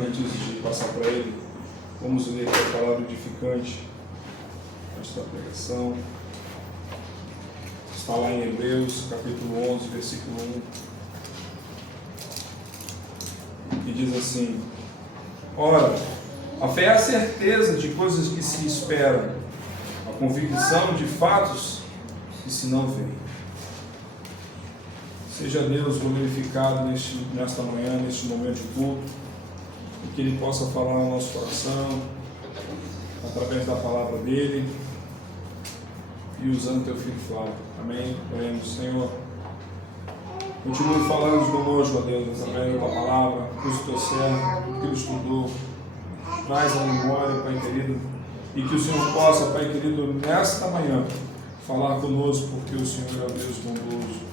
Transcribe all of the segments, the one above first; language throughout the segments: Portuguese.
Antes de passar para ele, vamos ler a palavra edificante desta pregação. Está lá em Hebreus, capítulo 11, versículo 1, que diz assim: Ora, a fé é a certeza de coisas que se esperam, a convicção de fatos que se não veem. Seja Deus glorificado nesta manhã, neste momento de culto, e que Ele possa falar ao nosso coração, através da palavra dEle, e usando Teu Filho Flávio. Amém? Oremos. Senhor, continue falando conosco, ó Deus, através da Tua palavra, usa o Teu servo, tudo que Ele estudou, traz a memória, Pai querido, e que o Senhor possa, Pai querido, nesta manhã, falar conosco, porque o Senhor é o Deus bondoso.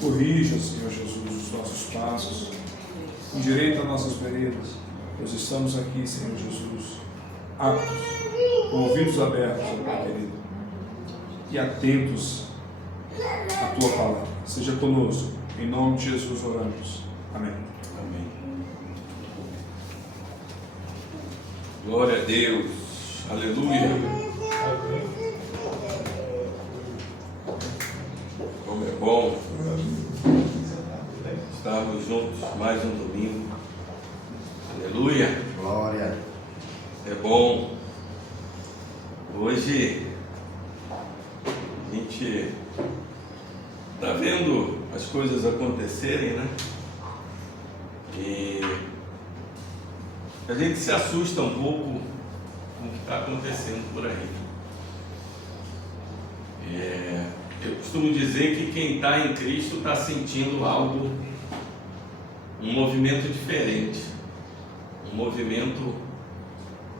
Corrija, Senhor Jesus, os nossos passos, endireita nossas veredas. Nós estamos aqui, Senhor Jesus, aptos, com ouvidos abertos, Pai querido, e atentos à Tua palavra. Seja conosco, em nome de Jesus oramos. Amém. Amém. Glória a Deus. Aleluia. Como é bom estarmos juntos mais um domingo. Aleluia. Glória. É bom. Hoje a gente está vendo as coisas acontecerem, né? E a gente se assusta um pouco com o que está acontecendo por aí. Eu costumo dizer que quem está em Cristo está sentindo algo, um movimento diferente, um movimento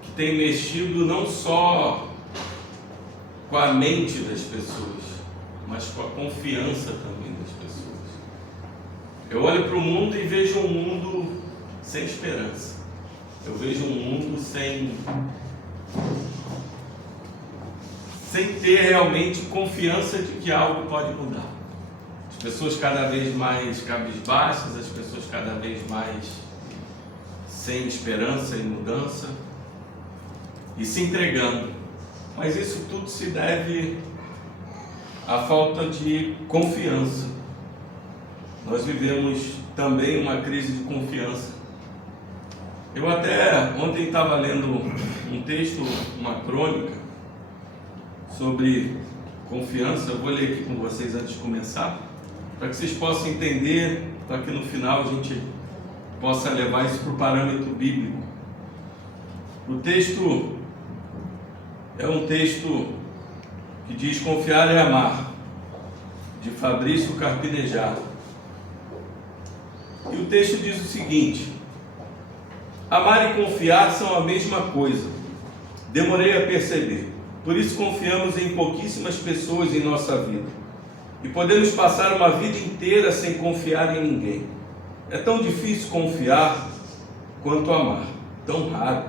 que tem mexido não só com a mente das pessoas, mas com a confiança também das pessoas. Eu olho para o mundo e vejo um mundo sem esperança. Eu vejo um mundo sem ter realmente confiança de que algo pode mudar. As pessoas cada vez mais cabisbaixas, as pessoas cada vez mais sem esperança e mudança e se entregando. Mas isso tudo se deve à falta de confiança. Nós vivemos também uma crise de confiança. Eu até ontem estava lendo um texto, uma crônica sobre confiança. Eu vou ler aqui com vocês antes de começar, para que vocês possam entender, para que no final a gente possa levar isso para o parâmetro bíblico. O texto é um texto que diz: Confiar é amar, de Fabrício Carpinejar. E o texto diz o seguinte: amar e confiar são a mesma coisa. Demorei a perceber. Por isso confiamos em pouquíssimas pessoas em nossa vida. E podemos passar uma vida inteira sem confiar em ninguém. É tão difícil confiar quanto amar. Tão raro.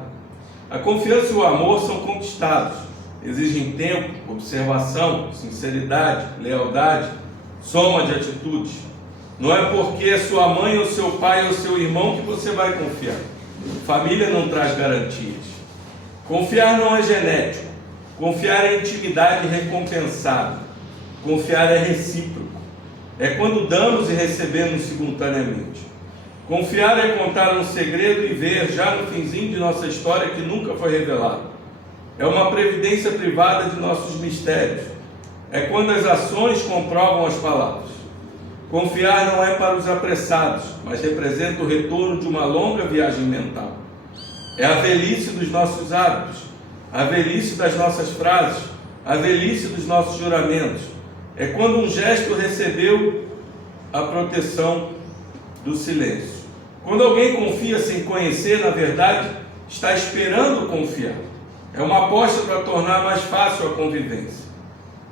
A confiança e o amor são conquistados. Exigem tempo, observação, sinceridade, lealdade, soma de atitudes. Não é porque é sua mãe ou seu pai ou seu irmão que você vai confiar. Família não traz garantias. Confiar não é genético. Confiar é intimidade recompensada. Confiar é recíproco. É quando damos e recebemos simultaneamente. Confiar é contar um segredo e ver já no finzinho de nossa história que nunca foi revelado. É uma previdência privada de nossos mistérios. É quando as ações comprovam as palavras. Confiar não é para os apressados, mas representa o retorno de uma longa viagem mental. É a velhice dos nossos hábitos, a velhice das nossas frases, a velhice dos nossos juramentos. É quando um gesto recebeu a proteção do silêncio. Quando alguém confia sem conhecer, na verdade, está esperando confiar. É uma aposta para tornar mais fácil a convivência.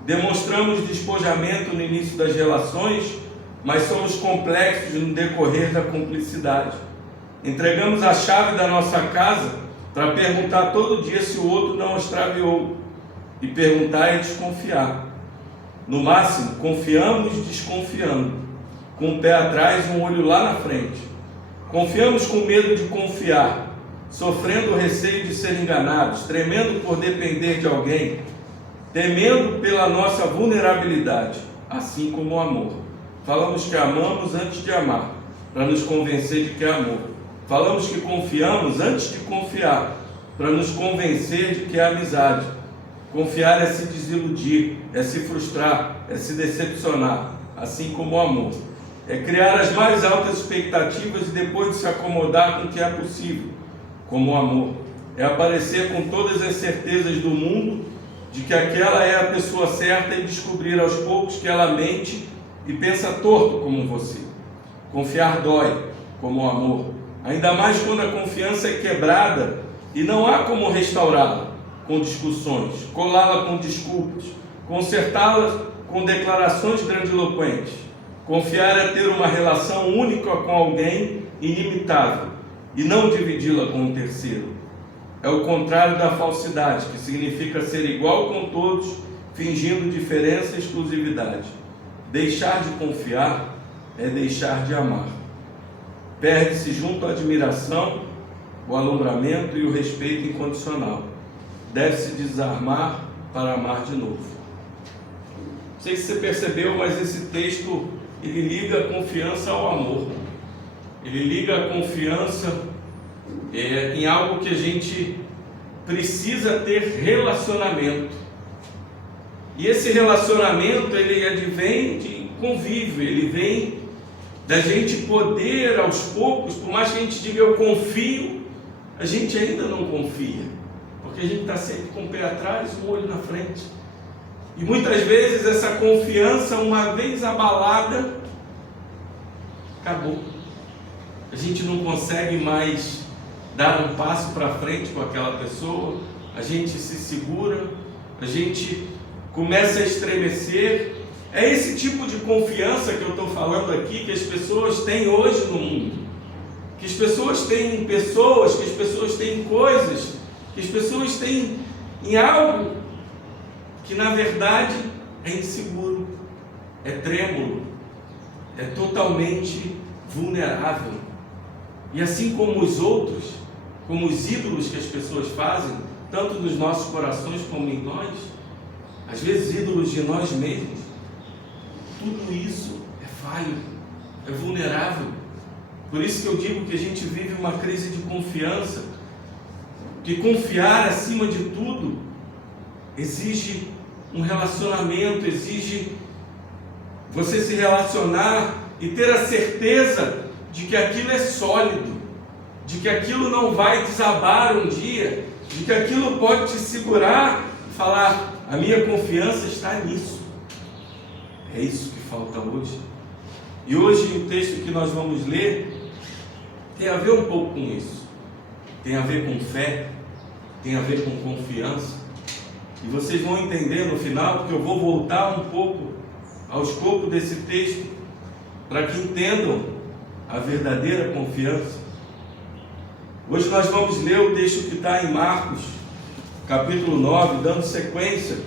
Demonstramos despojamento no início das relações, mas somos complexos no decorrer da cumplicidade. Entregamos a chave da nossa casa para perguntar todo dia se o outro não extraviou. E perguntar é desconfiar. No máximo, confiamos desconfiando, com um pé atrás e um olho lá na frente. Confiamos com medo de confiar, sofrendo o receio de ser enganados, tremendo por depender de alguém, temendo pela nossa vulnerabilidade, assim como o amor. Falamos que amamos antes de amar, para nos convencer de que é amor. Falamos que confiamos antes de confiar, para nos convencer de que é amizade. Confiar é se desiludir, é se frustrar, é se decepcionar, assim como o amor. É criar as mais altas expectativas e depois de se acomodar com o que é possível, como o amor. É aparecer com todas as certezas do mundo de que aquela é a pessoa certa e descobrir aos poucos que ela mente e pensa torto como você. Confiar dói, como o amor, ainda mais quando a confiança é quebrada e não há como restaurá-la com discussões, colá-la com desculpas, consertá-la com declarações grandiloquentes. Confiar é ter uma relação única com alguém inimitável e não dividi-la com um terceiro. É o contrário da falsidade, que significa ser igual com todos, fingindo diferença e exclusividade. Deixar de confiar é deixar de amar. Perde-se junto à admiração, o alumbramento e o respeito incondicional. Deve-se desarmar para amar de novo. Não sei se você percebeu, mas esse texto ele liga a confiança ao amor. Ele liga a confiança em algo que a gente precisa ter relacionamento. E esse relacionamento ele advém de convívio, ele vem da gente poder aos poucos, por mais que a gente diga eu confio, a gente ainda não confia, porque a gente está sempre com o pé atrás e um olho na frente. E muitas vezes essa confiança, uma vez abalada, acabou. A gente não consegue mais dar um passo para frente com aquela pessoa, a gente se segura, a gente começa a estremecer. É esse tipo de confiança que eu estou falando aqui, que as pessoas têm hoje no mundo, que as pessoas têm em pessoas, que as pessoas têm em coisas, que as pessoas têm em algo que na verdade é inseguro, é trêmulo, é totalmente vulnerável. E assim como os outros, como os ídolos que as pessoas fazem, tanto nos nossos corações como em nós, às vezes ídolos de nós mesmos, tudo isso é falho, é vulnerável. Por isso que eu digo que a gente vive uma crise de confiança, que confiar acima de tudo exige um relacionamento, exige você se relacionar e ter a certeza de que aquilo é sólido, de que aquilo não vai desabar um dia, de que aquilo pode te segurar e falar, a minha confiança está nisso. É isso que falta hoje. E hoje o texto que nós vamos ler tem a ver um pouco com isso. Tem a ver com fé, tem a ver com confiança. E vocês vão entender no final, porque eu vou voltar um pouco ao escopo desse texto, para que entendam a verdadeira confiança. Hoje nós vamos ler o texto que está em Marcos, capítulo 9, dando sequência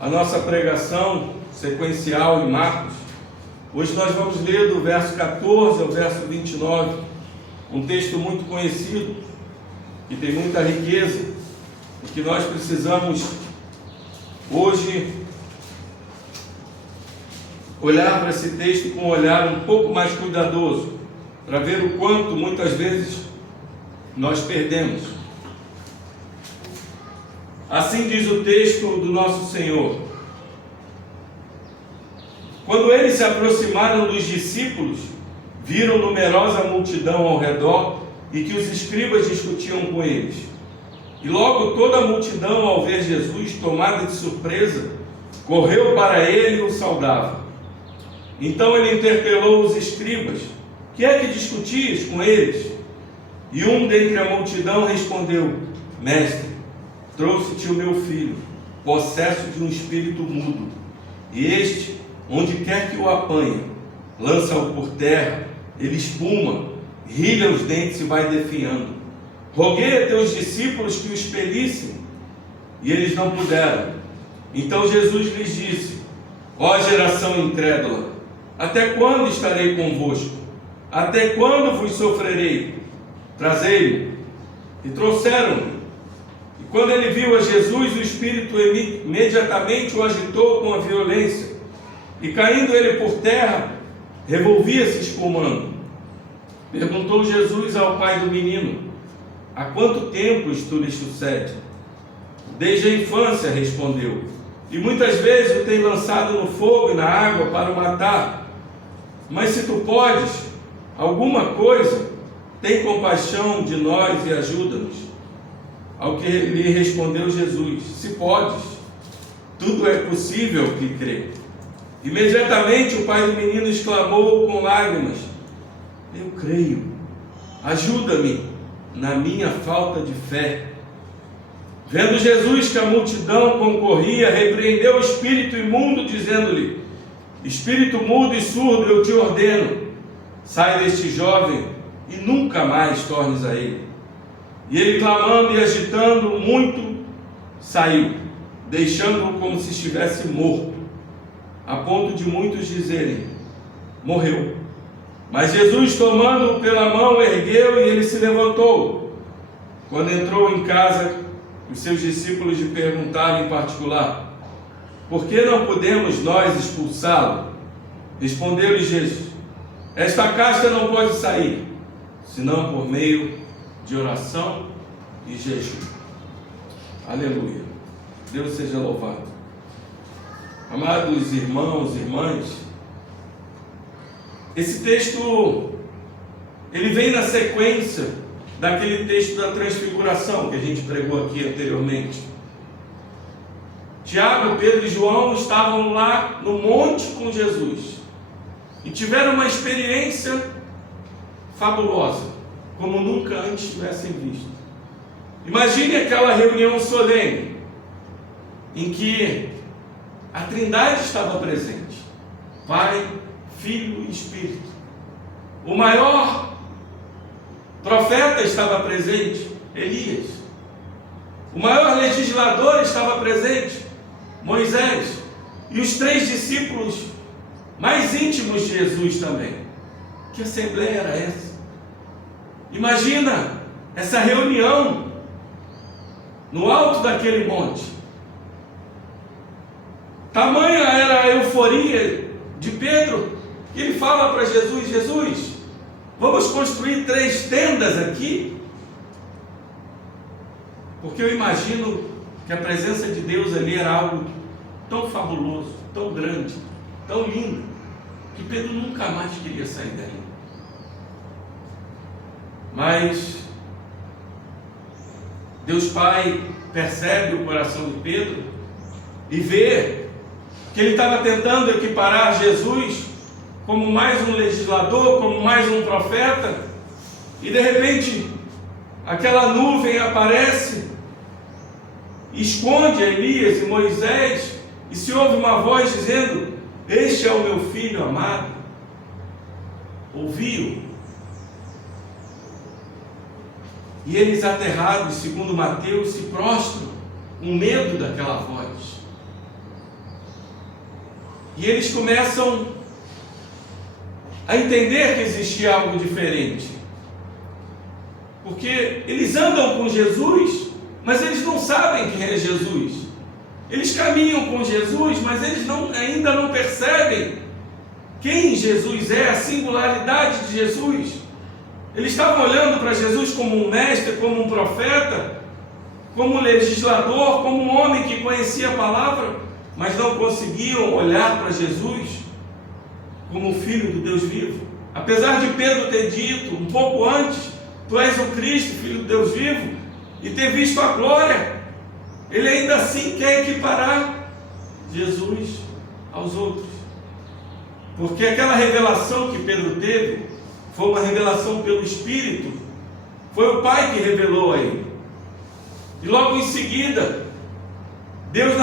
à nossa pregação sequencial em Marcos. Hoje nós vamos ler do verso 14 ao verso 29, um texto muito conhecido, que tem muita riqueza, e que nós precisamos hoje olhar para esse texto com um olhar um pouco mais cuidadoso, para ver o quanto muitas vezes nós perdemos. Assim diz o texto do nosso Senhor: quando eles se aproximaram dos discípulos, viram numerosa multidão ao redor e que os escribas discutiam com eles. E logo toda a multidão, ao ver Jesus, tomada de surpresa, correu para ele e o saudava. Então ele interpelou os escribas: que é que discutias com eles? E um dentre a multidão respondeu: mestre, trouxe-te o meu filho, possesso de um espírito mudo, e este, onde quer que o apanhe, lança-o por terra, ele espuma, rilha os dentes e vai definhando. Roguei a teus discípulos que o expelissem, e eles não puderam. Então Jesus lhes disse: ó geração incrédula, até quando estarei convosco? Até quando vos sofrerei? Trazei-o. E trouxeram-no. E quando ele viu a Jesus, o Espírito imediatamente o agitou com a violência. E caindo ele por terra, revolvia-se espumando. Perguntou Jesus ao pai do menino: há quanto tempo isto lhe sucede? Desde a infância, respondeu. E muitas vezes o tem lançado no fogo e na água para o matar. Mas se tu podes alguma coisa, tem compaixão de nós e ajuda-nos. Ao que lhe respondeu Jesus: se podes, tudo é possível que crê. Imediatamente o pai do menino exclamou com lágrimas: eu creio, ajuda-me na minha falta de fé. Vendo Jesus que a multidão concorria, repreendeu o espírito imundo, dizendo-lhe: espírito mudo e surdo, eu te ordeno, sai deste jovem e nunca mais tornes a ele. E ele, clamando e agitando muito, saiu, deixando-o como se estivesse morto, a ponto de muitos dizerem: morreu. Mas Jesus, tomando-o pela mão, ergueu e ele se levantou. Quando entrou em casa, os seus discípulos lhe perguntaram em particular: por que não podemos nós expulsá-lo? Respondeu-lhe Jesus: esta casta não pode sair, senão por meio de oração e jejum. Aleluia. Deus seja louvado. Amados irmãos e irmãs, esse texto, ele vem na sequência daquele texto da transfiguração que a gente pregou aqui anteriormente. Tiago, Pedro e João estavam lá no monte com Jesus e tiveram uma experiência fabulosa, como nunca antes tivessem visto. Imagine aquela reunião solene em que a Trindade estava presente: Pai, Filho e Espírito. O maior profeta estava presente, Elias. O maior legislador estava presente, Moisés. E os 3 discípulos mais íntimos de Jesus também. Que assembleia era essa? Imagina essa reunião no alto daquele monte. Tamanha era a euforia de Pedro, que ele fala para Jesus: Jesus, vamos construir 3 tendas aqui? Porque eu imagino que a presença de Deus ali era algo tão fabuloso, tão grande, tão lindo, que Pedro nunca mais queria sair dali. Mas Deus Pai percebe o coração de Pedro e vê que ele estava tentando equiparar Jesus como mais um legislador, como mais um profeta, e de repente aquela nuvem aparece, esconde Elias e Moisés, e se ouve uma voz dizendo: este é o meu filho amado, ouvi-o. E eles, aterrados, segundo Mateus, se prostram com medo daquela voz. E eles começam a entender que existia algo diferente. Porque eles andam com Jesus, mas eles não sabem quem é Jesus. Eles caminham com Jesus, mas eles ainda não percebem quem Jesus é, a singularidade de Jesus. Eles estavam olhando para Jesus como um mestre, como um profeta, como um legislador, como um homem que conhecia a palavra, mas não conseguiam olhar para Jesus como o Filho do Deus vivo. Apesar de Pedro ter dito um pouco antes: tu és o Cristo, Filho do Deus vivo, e ter visto a glória, ele ainda assim quer equiparar Jesus aos outros. Porque aquela revelação que Pedro teve foi uma revelação pelo Espírito. Foi o Pai que revelou a ele. E logo em seguida, Deus,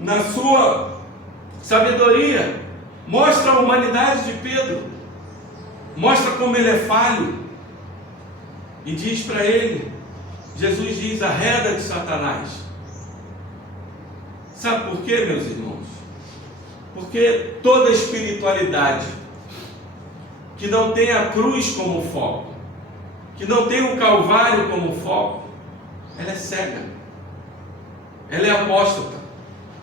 na sua sabedoria, mostra a humanidade de Pedro, mostra como ele é falho, e diz para ele, Jesus diz: arreda de Satanás. Sabe por quê, meus irmãos? Porque toda espiritualidade, que não tem a cruz como foco, que não tem o Calvário como foco, ela é cega, ela é apóstata.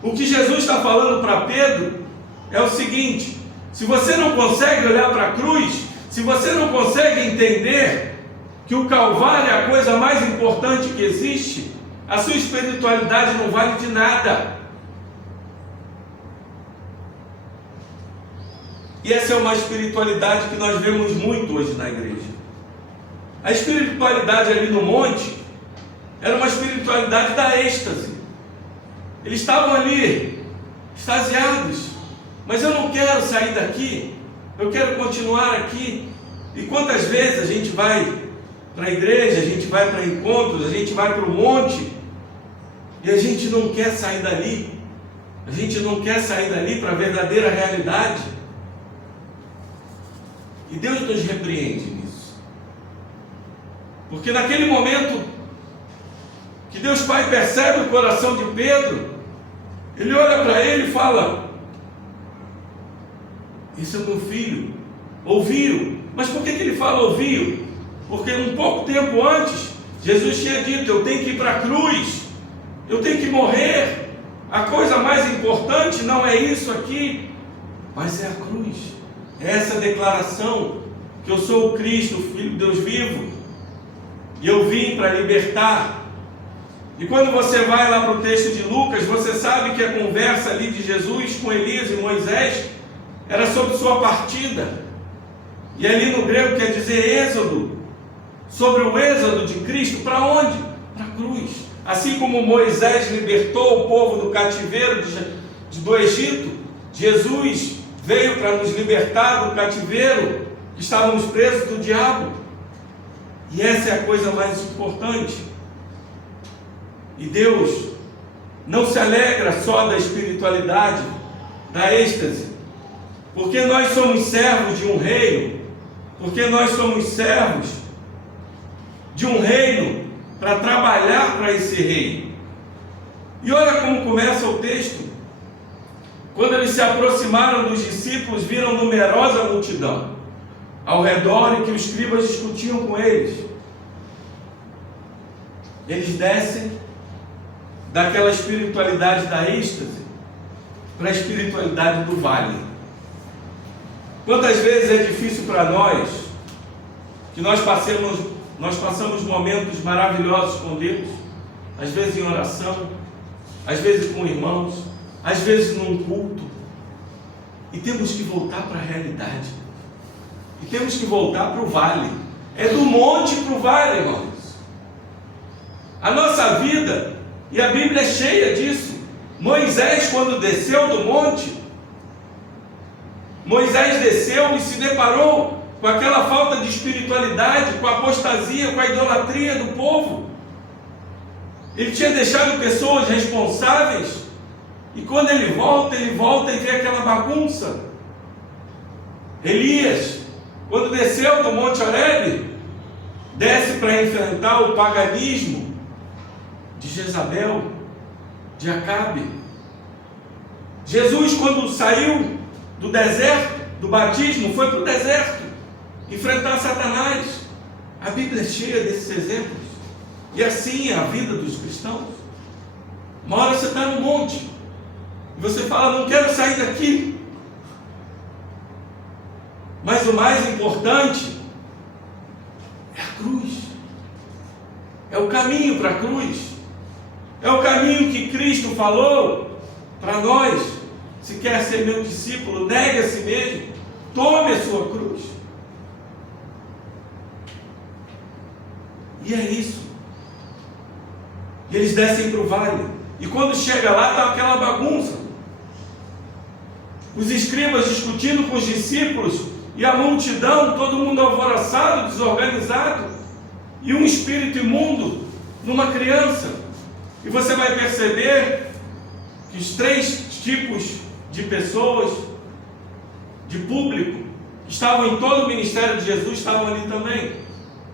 O que Jesus está falando para Pedro é o seguinte: se você não consegue olhar para a cruz, se você não consegue entender que o Calvário é a coisa mais importante que existe, a sua espiritualidade não vale de nada. E essa é uma espiritualidade que nós vemos muito hoje na igreja. A espiritualidade ali no monte era uma espiritualidade da êxtase. Eles estavam ali, extasiados. Mas eu não quero sair daqui, eu quero continuar aqui. E quantas vezes a gente vai para a igreja, a gente vai para encontros, a gente vai para o monte, e a gente não quer sair dali. A gente não quer sair dali para a verdadeira realidade. E Deus nos repreende nisso. Porque naquele momento que Deus Pai percebe o coração de Pedro, Ele olha para ele e fala: esse é o meu filho, ouviu. Mas por que ele fala ouviu? Porque um pouco tempo antes, Jesus tinha dito: eu tenho que ir para a cruz, eu tenho que morrer. A coisa mais importante não é isso aqui, mas é a cruz. É essa declaração que eu sou o Cristo, o Filho de Deus vivo, e eu vim para libertar. E quando você vai lá para o texto de Lucas, você sabe que a conversa ali de Jesus com Elias e Moisés era sobre sua partida. E ali no grego quer dizer êxodo, sobre o êxodo de Cristo. Para onde? Para a cruz. Assim como Moisés libertou o povo do cativeiro do Egito, Jesus veio para nos libertar do cativeiro, que estávamos presos do diabo. E essa é a coisa mais importante. E Deus não se alegra só da espiritualidade, da êxtase, porque nós somos servos de um reino, porque nós somos servos de um reino para trabalhar para esse reino. E olha como começa o texto. Quando eles se aproximaram dos discípulos, viram numerosa multidão ao redor e que os escribas discutiam com eles. Eles descem daquela espiritualidade da êxtase para a espiritualidade do vale. Quantas vezes é difícil para nós, que nós passamos momentos maravilhosos com Deus, às vezes em oração, às vezes com irmãos, às vezes num culto, e temos que voltar para a realidade, e temos que voltar para o vale. É do monte para o vale, irmãos. A nossa vida, e a Bíblia é cheia disso. Moisés, quando desceu do monte, Moisés desceu e se deparou com aquela falta de espiritualidade, com a apostasia, com a idolatria do povo. Ele tinha deixado pessoas responsáveis, e quando ele volta e vê aquela bagunça. Elias, quando desceu do Monte Horebe, desce para enfrentar o paganismo de Jezabel, de Acabe. Jesus, quando saiu do deserto, do batismo, foi para o deserto enfrentar Satanás. A Bíblia é cheia desses exemplos. E assim é a vida dos cristãos. Uma hora você está no monte e você fala: não quero sair daqui. Mas o mais importante é a cruz, é o caminho para a cruz, é o caminho que Cristo falou para nós. Se quer ser meu discípulo, negue a si mesmo, tome a sua cruz. E é isso. E eles descem para o vale, e quando chega lá, está aquela bagunça. Os escribas discutindo com os discípulos, e a multidão, todo mundo alvoroçado, desorganizado, e um espírito imundo numa criança. E você vai perceber que os três tipos de pessoas, de público, que estavam em todo o ministério de Jesus, estavam ali também.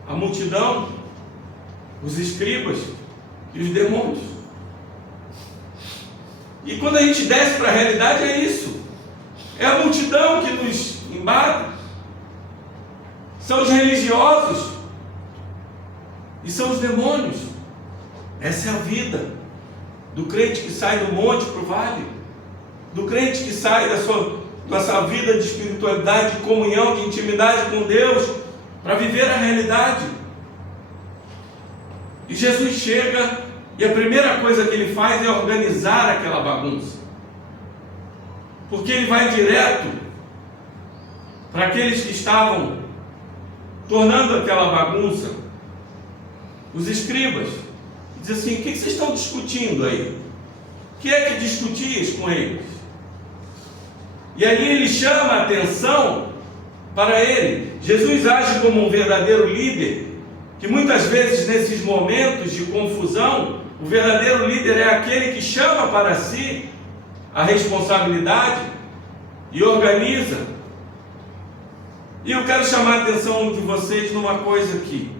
A multidão, os escribas e os demônios. E quando a gente desce para a realidade, é isso. É a multidão que nos embate, são os religiosos e são os demônios. Essa é a vida do crente que sai do monte para o vale, do crente que sai dessa vida de espiritualidade, de comunhão, de intimidade com Deus, para viver a realidade. E Jesus chega e a primeira coisa que ele faz é organizar aquela bagunça, porque ele vai direto para aqueles que estavam tornando aquela bagunça, os escribas. Diz assim: o que vocês estão discutindo aí? O que é que discutias com eles? E ali ele chama a atenção para ele. Jesus age como um verdadeiro líder, que muitas vezes nesses momentos de confusão, o verdadeiro líder é aquele que chama para si a responsabilidade e organiza. E eu quero chamar a atenção de vocês numa coisa aqui.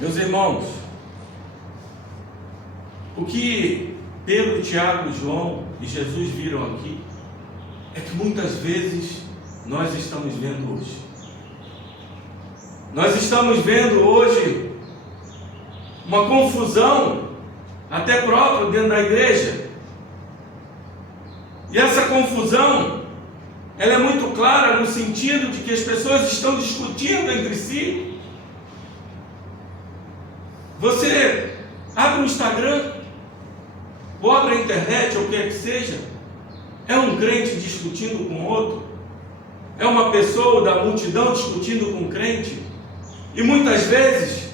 Meus irmãos, o que Pedro, Tiago, João e Jesus viram aqui é que muitas vezes nós estamos vendo hoje. Nós estamos vendo hoje uma confusão, até própria dentro da igreja. E essa confusão, ela é muito clara no sentido de que as pessoas estão discutindo entre si. Você abre o Instagram, ou abre a internet, ou o que quer que seja, é um crente discutindo com outro, é uma pessoa da multidão discutindo com um crente. E muitas vezes,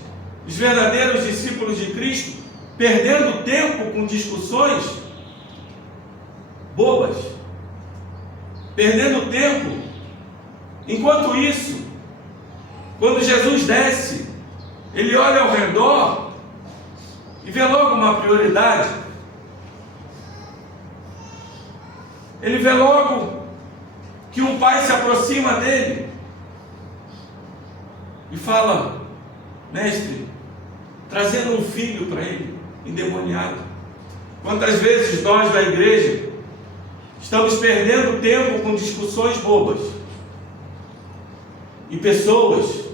os verdadeiros discípulos de Cristo, perdendo tempo com discussões bobas, perdendo tempo. Enquanto isso, quando Jesus desce, ele olha ao redor e vê logo uma prioridade. Ele vê logo que um pai se aproxima dele e fala: mestre, trazendo um filho para ele, endemoniado. Quantas vezes nós da igreja estamos perdendo tempo com discussões bobas, e pessoas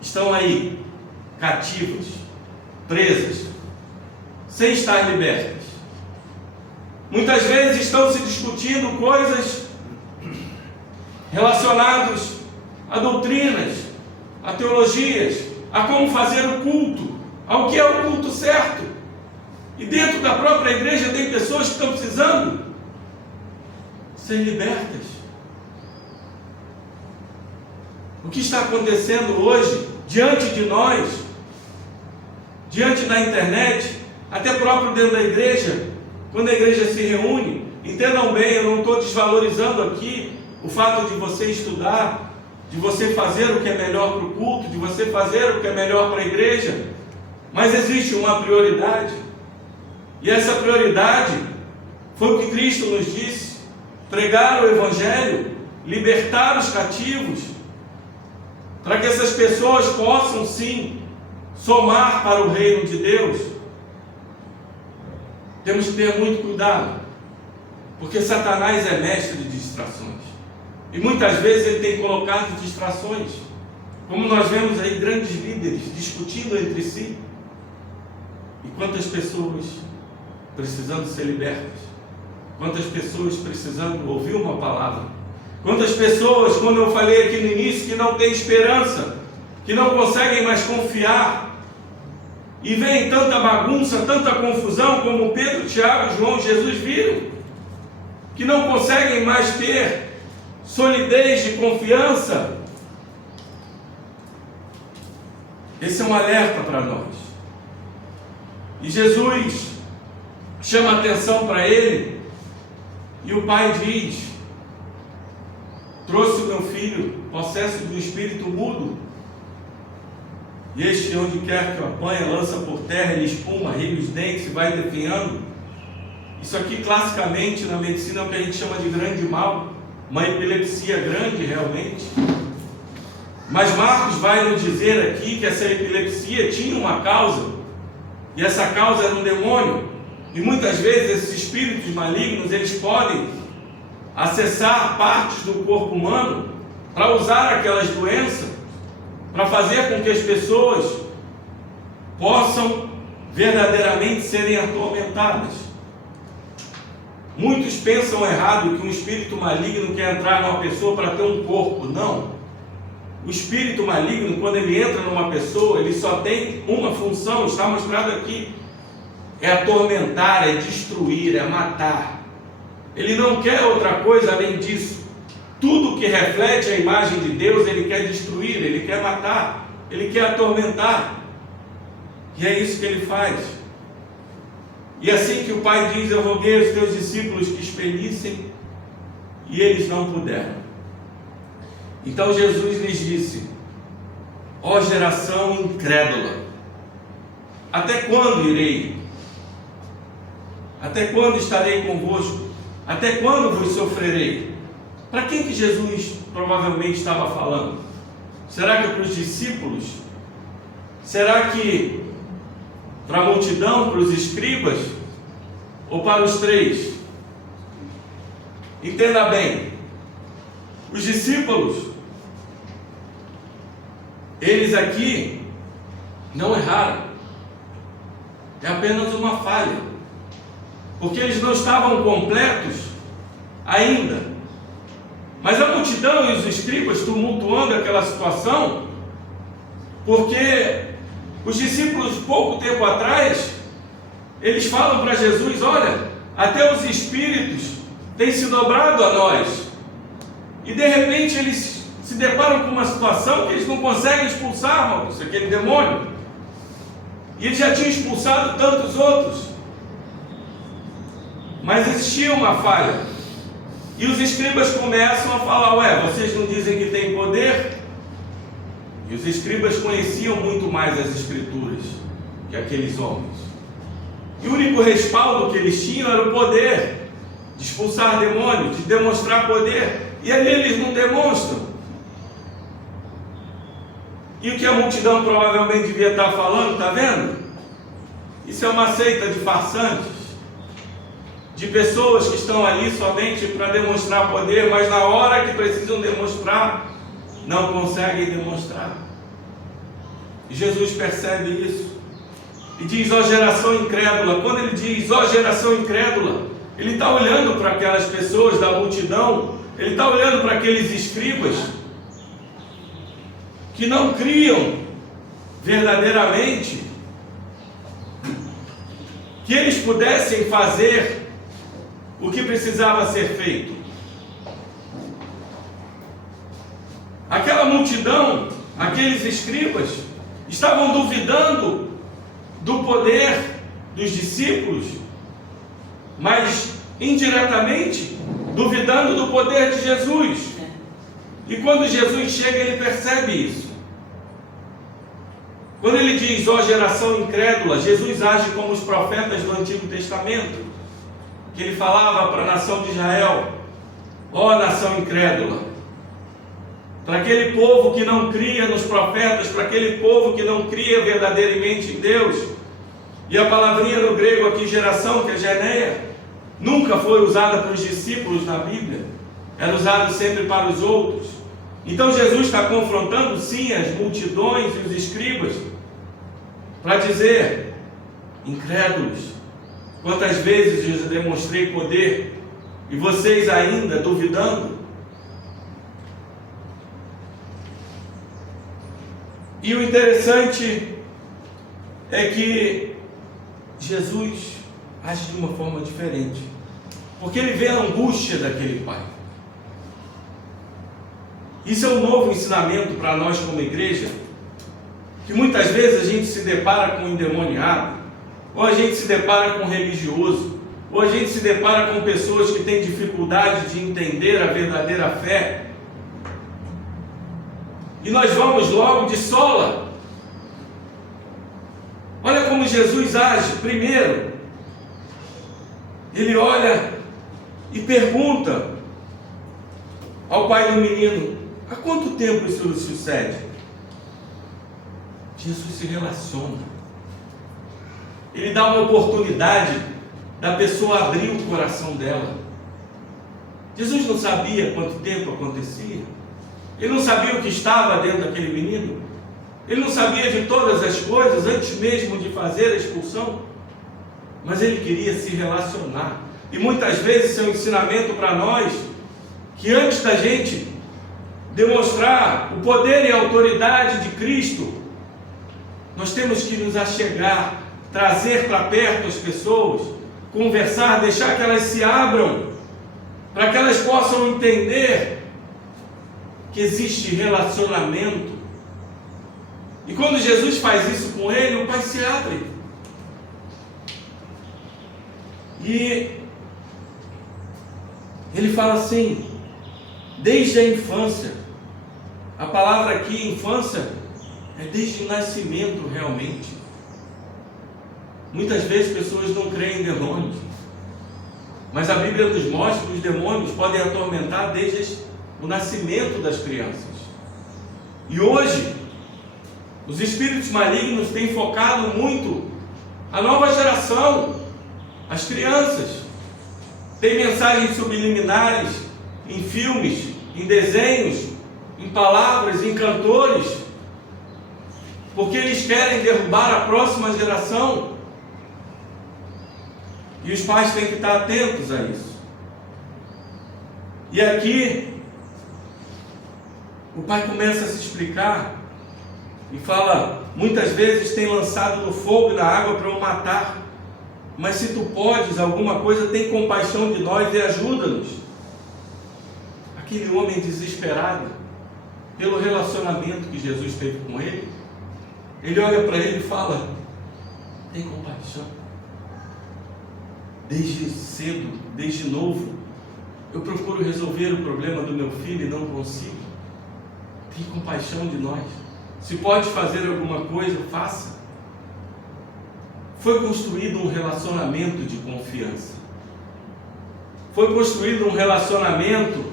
estão aí cativas, presas, sem estar libertas. Muitas vezes estão se discutindo coisas relacionadas a doutrinas, a teologias, a como fazer o culto, ao que é o culto certo. E dentro da própria igreja tem pessoas que estão precisando ser libertas. O que está acontecendo hoje diante de nós, diante da internet, até próprio dentro da igreja, quando a igreja se reúne? Entendam bem, eu não estou desvalorizando aqui o fato de você estudar, de você fazer o que é melhor para o culto, de você fazer o que é melhor para a igreja, mas existe uma prioridade, e essa prioridade foi o que Cristo nos disse: pregar o Evangelho, libertar os cativos, para que essas pessoas possam sim somar para o reino de Deus. Temos que ter muito cuidado, porque Satanás é mestre de distrações, e muitas vezes ele tem colocado distrações, como nós vemos aí grandes líderes discutindo entre si. E quantas pessoas precisando ser libertas, quantas pessoas precisando ouvir uma palavra, quantas pessoas, como eu falei aqui no início, que não têm esperança, que não conseguem mais confiar, e vem tanta bagunça, tanta confusão, como Pedro, Tiago, João e Jesus viram, que não conseguem mais ter solidez de confiança. Esse é um alerta para nós. E Jesus chama a atenção para ele, e o pai diz: trouxe o meu filho possesso do espírito mudo, e este, onde quer que o apanha, lança por terra, ele espuma, ri os dentes e vai definhando. Isso aqui classicamente na medicina é o que a gente chama de grande mal, uma epilepsia grande realmente. Mas Marcos vai nos dizer aqui que essa epilepsia tinha uma causa, e essa causa era um demônio. E muitas vezes esses espíritos malignos, eles podem acessar partes do corpo humano para usar aquelas doenças, para fazer com que as pessoas possam verdadeiramente serem atormentadas. Muitos pensam errado que um espírito maligno quer entrar numa pessoa para ter um corpo. Não. O espírito maligno, quando ele entra numa pessoa, ele só tem uma função, está mostrado aqui: é atormentar, é destruir, é matar. Ele não quer outra coisa além disso. Tudo que reflete a imagem de Deus, ele quer destruir, ele quer matar, ele quer atormentar. E é isso que ele faz. E assim que o Pai diz: eu roguei aos teus discípulos que expelissem, e eles não puderam. Então Jesus lhes disse: ó geração incrédula, até quando irei? Até quando estarei convosco? Até quando vos sofrerei? Para quem que Jesus provavelmente estava falando? Será que para os discípulos? Será que para a multidão, para os escribas? Ou para os três? Entenda bem, os discípulos, eles aqui não erraram, é apenas uma falha, porque eles não estavam completos ainda. Mas a multidão e os escribas tumultuando aquela situação, porque os discípulos, pouco tempo atrás, eles falam para Jesus: olha, até os espíritos têm se dobrado a nós. E de repente eles se deparam com uma situação que eles não conseguem expulsar, Maurício, aquele demônio. E eles já tinham expulsado tantos outros. Mas existia uma falha. E os escribas começam a falar: ué, vocês não dizem que tem poder? E os escribas conheciam muito mais as escrituras que aqueles homens. E o único respaldo que eles tinham era o poder de expulsar demônios, de demonstrar poder. E ali eles não demonstram. E o que a multidão provavelmente devia estar falando, está vendo? Isso é uma seita de farsantes, de pessoas que estão ali somente para demonstrar poder, mas na hora que precisam demonstrar, não conseguem demonstrar. E Jesus percebe isso e diz: ó geração incrédula. Quando ele diz ó geração incrédula, ele está olhando para aquelas pessoas da multidão, ele está olhando para aqueles escribas que não criam verdadeiramente que eles pudessem fazer o que precisava ser feito. Aquela multidão, aqueles escribas, estavam duvidando do poder dos discípulos, mas indiretamente duvidando do poder de Jesus. E quando Jesus chega, ele percebe isso. Quando ele diz ó geração incrédula, Jesus age como os profetas do Antigo Testamento, que ele falava para a nação de Israel: ó nação incrédula. Para aquele povo que não cria nos profetas, para aquele povo que não cria verdadeiramente em Deus. E a palavrinha no grego aqui, geração, que é geneia, nunca foi usada para os discípulos na Bíblia, era usada sempre para os outros. Então Jesus está confrontando sim as multidões e os escribas, para dizer: incrédulos, quantas vezes eu demonstrei poder e vocês ainda duvidando? E o interessante é que Jesus age de uma forma diferente, porque ele vê a angústia daquele pai. Isso é um novo ensinamento para nós como igreja, que muitas vezes a gente se depara com um endemoniado, ou a gente se depara com um religioso, ou a gente se depara com pessoas que têm dificuldade de entender a verdadeira fé, e nós vamos logo de sola. Olha como Jesus age. Primeiro, ele olha e pergunta ao pai do menino: há quanto tempo isso sucede? Jesus se relaciona. Ele dá uma oportunidade da pessoa abrir o coração dela. Jesus não sabia quanto tempo acontecia. Ele não sabia o que estava dentro daquele menino? Ele não sabia de todas as coisas antes mesmo de fazer a expulsão? Mas ele queria se relacionar. E muitas vezes isso é um ensinamento para nós, que antes da gente demonstrar o poder e a autoridade de Cristo, nós temos que nos achegar, trazer para perto as pessoas, conversar, deixar que elas se abram, para que elas possam entender que existe relacionamento. E quando Jesus faz isso com ele, o Pai se abre. E ele fala assim, desde a infância. A palavra aqui, infância, é desde o nascimento realmente. Muitas vezes pessoas não creem em demônios, mas a Bíblia nos mostra que os demônios podem atormentar desde o nascimento das crianças. E hoje, os espíritos malignos têm focado muito a nova geração, as crianças. Tem mensagens subliminares em filmes, em desenhos, em palavras, em cantores, porque eles querem derrubar a próxima geração. E os pais têm que estar atentos a isso. E aqui o pai começa a se explicar e fala, muitas vezes tem lançado no fogo e na água para o matar, mas se tu podes alguma coisa, tem compaixão de nós e ajuda-nos. Aquele homem desesperado pelo relacionamento que Jesus teve com ele, ele olha para ele e fala, tem compaixão. Desde cedo, desde novo, eu procuro resolver o problema do meu filho e não consigo. Tem compaixão de nós. Se pode fazer alguma coisa, faça. Foi construído um relacionamento de confiança. Foi construído um relacionamento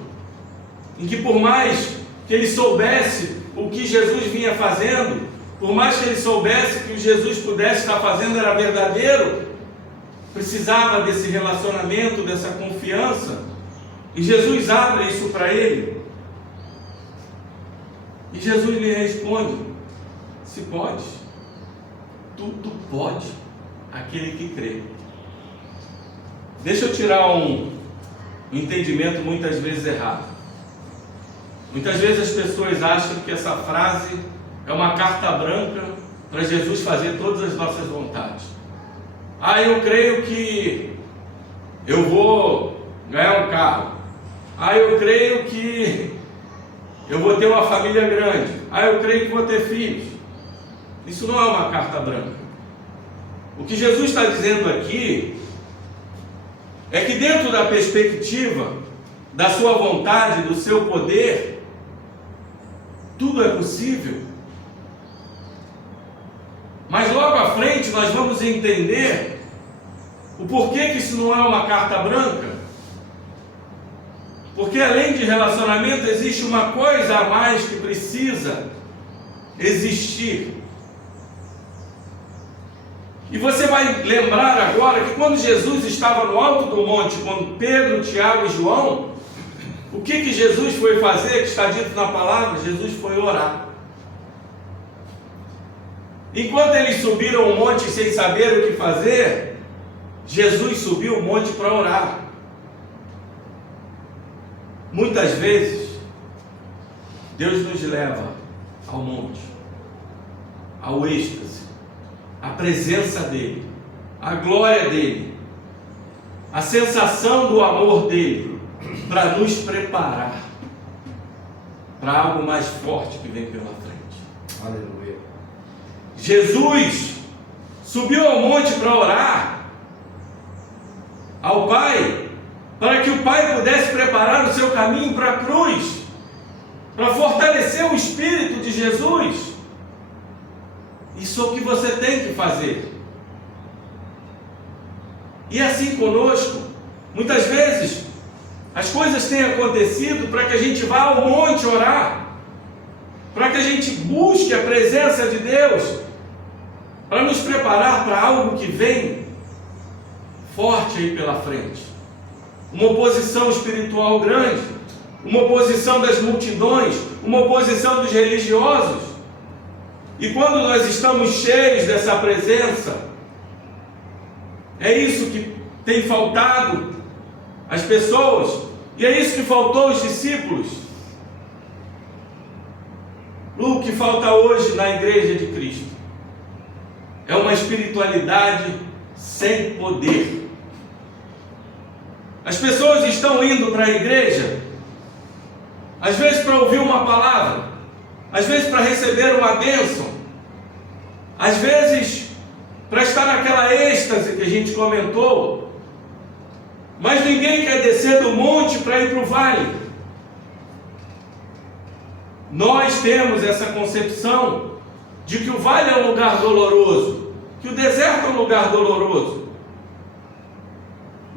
em que, por mais que ele soubesse o que Jesus vinha fazendo, por mais que ele soubesse que o Jesus pudesse estar fazendo era verdadeiro, precisava desse relacionamento, dessa confiança. E Jesus abre isso para ele. E Jesus lhe responde, se pode, tudo pode aquele que crê. Deixa eu tirar um entendimento muitas vezes errado. Muitas vezes as pessoas acham que essa frase é uma carta branca para Jesus fazer todas as nossas vontades. Eu creio que eu vou ganhar um carro. Eu creio que eu vou ter uma família grande. Eu creio que vou ter filhos. Isso não é uma carta branca. O que Jesus está dizendo aqui é que dentro da perspectiva da sua vontade, do seu poder, tudo é possível. Mas logo à frente nós vamos entender o porquê que isso não é uma carta branca. Porque além de relacionamento existe uma coisa a mais que precisa existir. E você vai lembrar agora que quando Jesus estava no alto do monte com Pedro, Tiago e João, o que Jesus foi fazer, que está dito na palavra? Jesus foi orar. Enquanto eles subiram o monte sem saber o que fazer, Jesus subiu o monte para orar. Muitas vezes, Deus nos leva ao monte, ao êxtase, à presença dEle, à glória dEle, à sensação do amor dEle, para nos preparar para algo mais forte que vem pela frente. Aleluia. Jesus subiu ao monte para orar ao Pai, para que o Pai pudesse preparar o seu caminho para a cruz, para fortalecer o Espírito de Jesus. Isso é o que você tem que fazer. E assim conosco, muitas vezes as coisas têm acontecido para que a gente vá ao monte orar, para que a gente busque a presença de Deus, para nos preparar para algo que vem forte aí pela frente. Uma oposição espiritual grande, uma oposição das multidões, uma oposição dos religiosos. E quando nós estamos cheios dessa presença, é isso que tem faltado às pessoas, e é isso que faltou aos discípulos. O que falta hoje na igreja de Cristo é uma espiritualidade sem poder. As pessoas estão indo para a igreja, às vezes para ouvir uma palavra, às vezes para receber uma bênção, às vezes para estar naquela êxtase que a gente comentou, mas ninguém quer descer do monte para ir para o vale. Nós temos essa concepção de que o vale é um lugar doloroso, que o deserto é um lugar doloroso.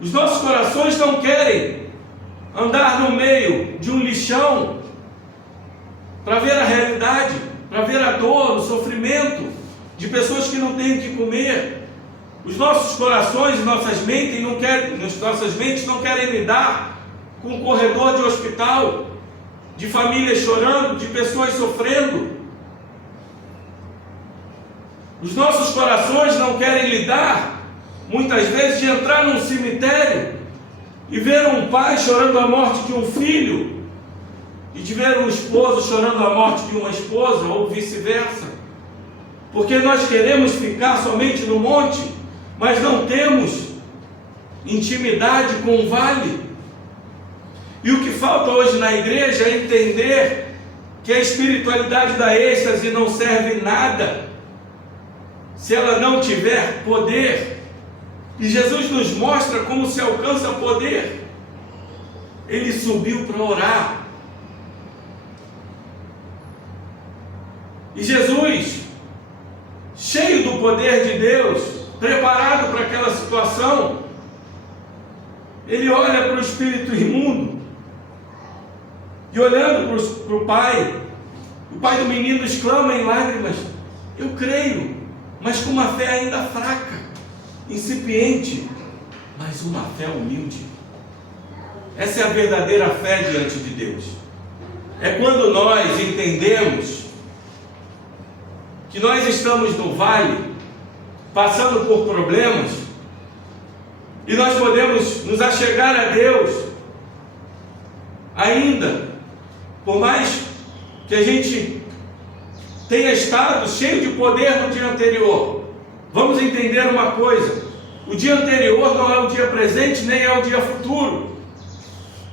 Os nossos corações não querem andar no meio de um lixão para ver a realidade, para ver a dor, o sofrimento de pessoas que não têm o que comer. Os nossos corações e nossas mentes não querem lidar com o corredor de hospital, de famílias chorando, de pessoas sofrendo. Os nossos corações não querem lidar, muitas vezes, de entrar num cemitério e ver um pai chorando a morte de um filho, e de ver um esposo chorando a morte de uma esposa, ou vice-versa, porque nós queremos ficar somente no monte, mas não temos intimidade com o vale. E o que falta hoje na igreja é entender que a espiritualidade da êxtase não serve nada se ela não tiver poder. E Jesus nos mostra como se alcança poder. Ele subiu para orar. E Jesus, cheio do poder de Deus, preparado para aquela situação, ele olha para o espírito imundo, e olhando para o pai do menino exclama em lágrimas: eu creio, mas com uma fé ainda fraca, incipiente, mas uma fé humilde. Essa é a verdadeira fé diante de Deus. É quando nós entendemos que nós estamos no vale, passando por problemas, e nós podemos nos achegar a Deus, ainda, por mais que a gente tenha estado cheio de poder no dia anterior. Vamos entender uma coisa: o dia anterior não é o dia presente, nem é o dia futuro.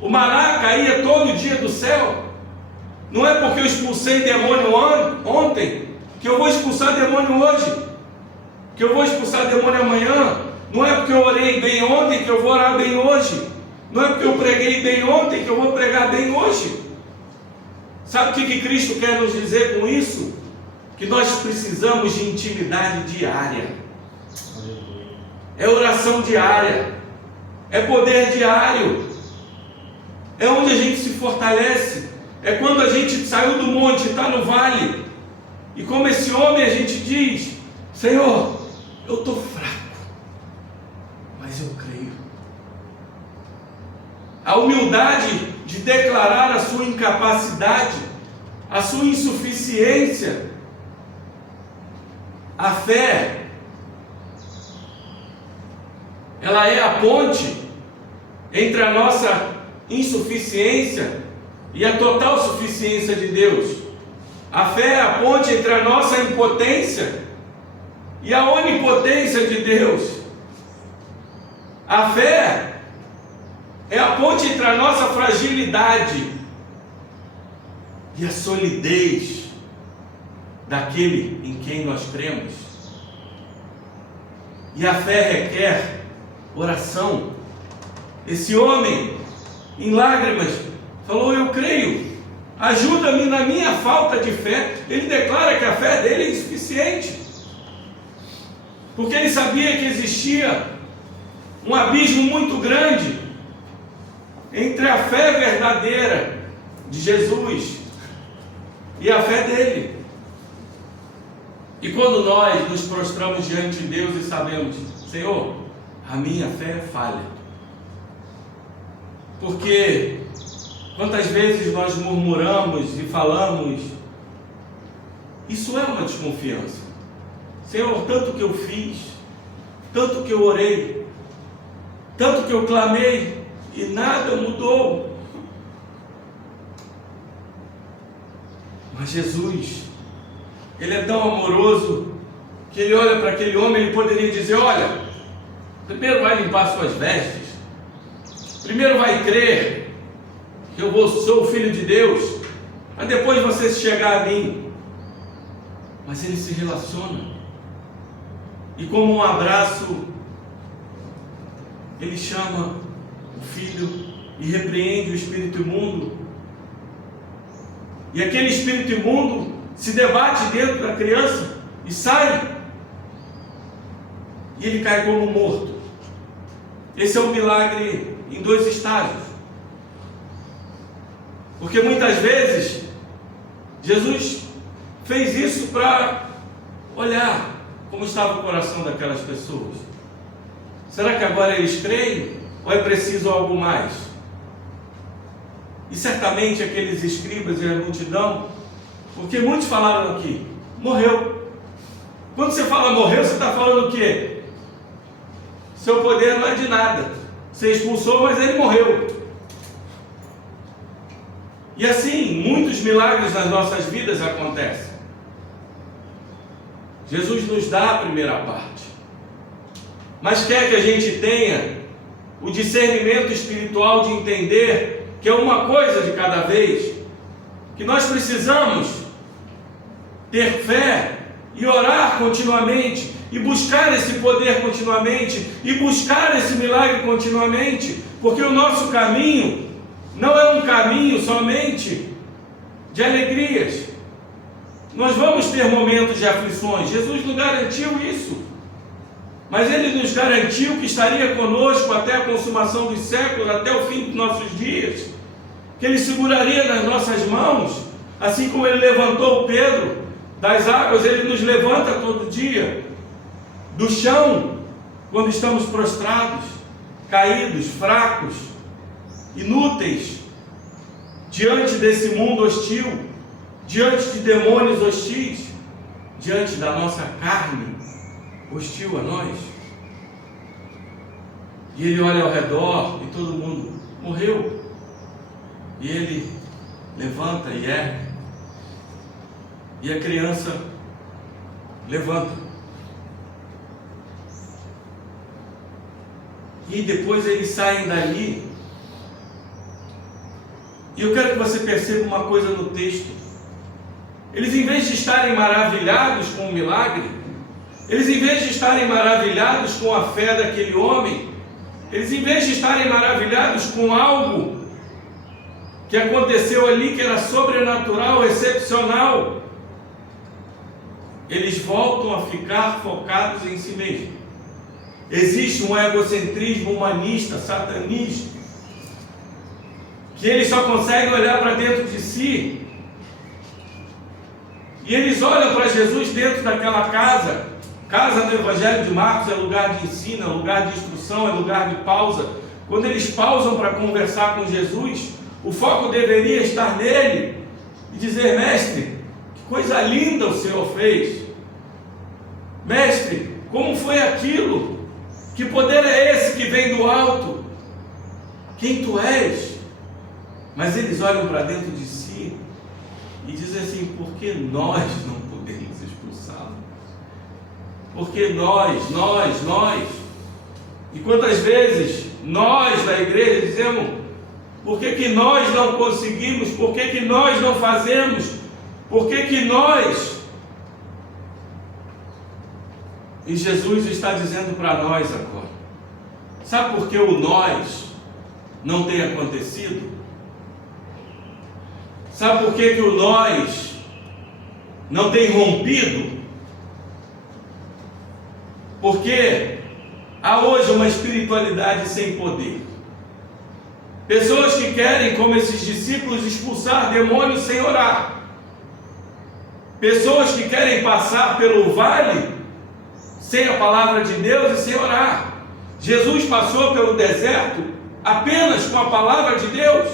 O maná caía todo dia do céu. Não é porque eu expulsei demônio ontem que eu vou expulsar demônio hoje, que eu vou expulsar demônio amanhã. Não é porque eu orei bem ontem que eu vou orar bem hoje. Não é porque eu preguei bem ontem que eu vou pregar bem hoje. Sabe o que Cristo quer nos dizer com isso? Que nós precisamos de intimidade diária. É oração diária, é poder diário, é onde a gente se fortalece. É quando a gente saiu do monte, está no vale, e como esse homem a gente diz: Senhor, eu estou fraco, mas eu creio. A humildade de declarar a sua incapacidade, a sua insuficiência. A fé, ela é a ponte entre a nossa insuficiência e a total suficiência de Deus. A fé é a ponte entre a nossa impotência e a onipotência de Deus. A fé é a ponte entre a nossa fragilidade e a solidez daquele em quem nós cremos. E a fé requer oração. Esse homem, em lágrimas, falou: eu creio, ajuda-me na minha falta de fé. Ele declara que a fé dele é insuficiente, porque ele sabia que existia um abismo muito grande entre a fé verdadeira de Jesus e a fé dele. E quando nós nos prostramos diante de Deus e sabemos: Senhor, a minha fé é falha, porque Quantas vezes nós murmuramos e falamos? Isso é uma desconfiança. Senhor, tanto que eu fiz, tanto que eu orei, tanto que eu clamei e nada mudou. Mas Jesus, Ele é tão amoroso que Ele olha para aquele homem, Ele poderia dizer: olha, primeiro vai limpar suas vestes, primeiro vai crer que eu sou o Filho de Deus, mas depois você chegar a mim. Mas Ele se relaciona, e como um abraço, Ele chama o filho e repreende o espírito imundo, e aquele espírito imundo se debate dentro da criança e sai, e ele cai como morto. Esse é um milagre em 2 estágios, porque muitas vezes Jesus fez isso para olhar como estava o coração daquelas pessoas. Será que agora eles creem ou é preciso algo mais? E certamente aqueles escribas e a multidão, porque muitos falaram aqui, morreu. Quando você fala morreu, você está falando o quê? Seu poder não é de nada. Você expulsou, mas ele morreu. E assim, muitos milagres nas nossas vidas acontecem. Jesus nos dá a primeira parte, mas quer que a gente tenha o discernimento espiritual de entender que é uma coisa de cada vez, que nós precisamos ter fé e orar continuamente, e buscar esse poder continuamente, e buscar esse milagre continuamente, porque o nosso caminho não é um caminho somente de alegrias. Nós vamos ter momentos de aflições, Jesus nos garantiu isso, mas Ele nos garantiu que estaria conosco até a consumação dos séculos, até o fim dos nossos dias, que Ele seguraria nas nossas mãos, assim como Ele levantou Pedro das águas. Ele nos levanta todo dia do chão, quando estamos prostrados, caídos, fracos, inúteis, diante desse mundo hostil, diante de demônios hostis, diante da nossa carne hostil a nós. E Ele olha ao redor e todo mundo morreu, e Ele levanta e ergue, e a criança levanta, e depois eles saem dali. E eu quero que você perceba uma coisa no texto. Eles, em vez de estarem maravilhados com o milagre, eles, em vez de estarem maravilhados com a fé daquele homem, eles, em vez de estarem maravilhados com algo que aconteceu ali, que era sobrenatural, excepcional, eles voltam a ficar focados em si mesmos. Existe um egocentrismo humanista, satanista, que eles só conseguem olhar para dentro de si. E eles olham para Jesus dentro daquela casa. Casa no Evangelho de Marcos é lugar de ensino, é lugar de instrução, é lugar de pausa. Quando eles pausam para conversar com Jesus, o foco deveria estar nele e dizer: mestre, que coisa linda o Senhor fez. Mestre, como foi aquilo? Que poder é esse que vem do alto? Quem tu és? Mas eles olham para dentro de si e dizem assim: por que nós não podemos expulsá-lo? Porque nós. E quantas vezes nós da igreja dizemos: por que nós não conseguimos? Por que nós não fazemos? Por que nós? E Jesus está dizendo para nós agora. Sabe por que o nós não tem acontecido? Sabe por que o nós não tem rompido? Porque há hoje uma espiritualidade sem poder. Pessoas que querem, como esses discípulos, expulsar demônios sem orar. Pessoas que querem passar pelo vale sem a palavra de Deus e sem orar. Jesus passou pelo deserto apenas com a palavra de Deus.